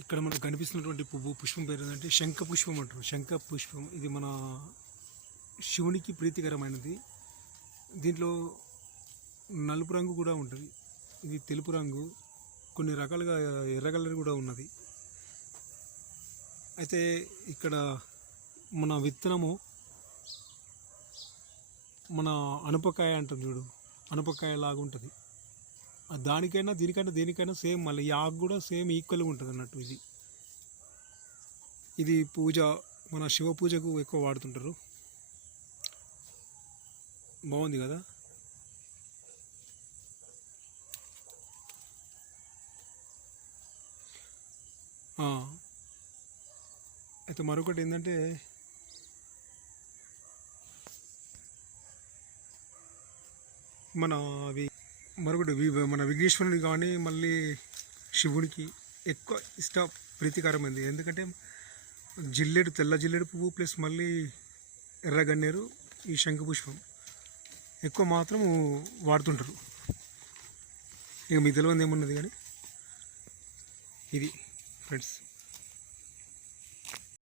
ఇక్కడ మనకు కనిపిస్తున్నటువంటి పుష్పం పేరు ఏంటంటే శంఖ పుష్పం అంటారు. శంఖ పుష్పం ఇది మన శివునికి ప్రీతికరమైనది. దీంట్లో నలుపు రంగు కూడా ఉంటుంది, ఇది తెలుపు రంగు, కొన్ని రకాలుగా ఎర్ర కలర్ కూడా ఉన్నది. అయితే ఇక్కడ మన విత్తనము మన అనపకాయ అంటాం చూడు, అనపకాయ లాగా ఉంటుంది. దానికైనా దేనికైనా సేమ్, మళ్ళీ ఈ ఆకు కూడా సేమ్ ఈక్వల్గా ఉంటుంది అన్నట్టు. ఇది పూజ, మన శివ పూజకు ఎక్కువ వాడుతుంటారు. బాగుంది కదా. అయితే మరొకటి ఏంటంటే మన విఘ్నేశ్వరుని కానీ మళ్ళీ శివునికి ఎక్కువ ప్రీతికరమైంది. ఎందుకంటే తెల్ల జిల్లేడు పువ్వు ప్లస్ మళ్ళీ ఎర్ర గన్నేరు, ఈ శంఖపుష్పం ఎక్కువ మాత్రం వాడుతుంటారు. ఇక మీకు తెలియదు ఏమున్నది కానీ ఇది ఫ్రెండ్స్.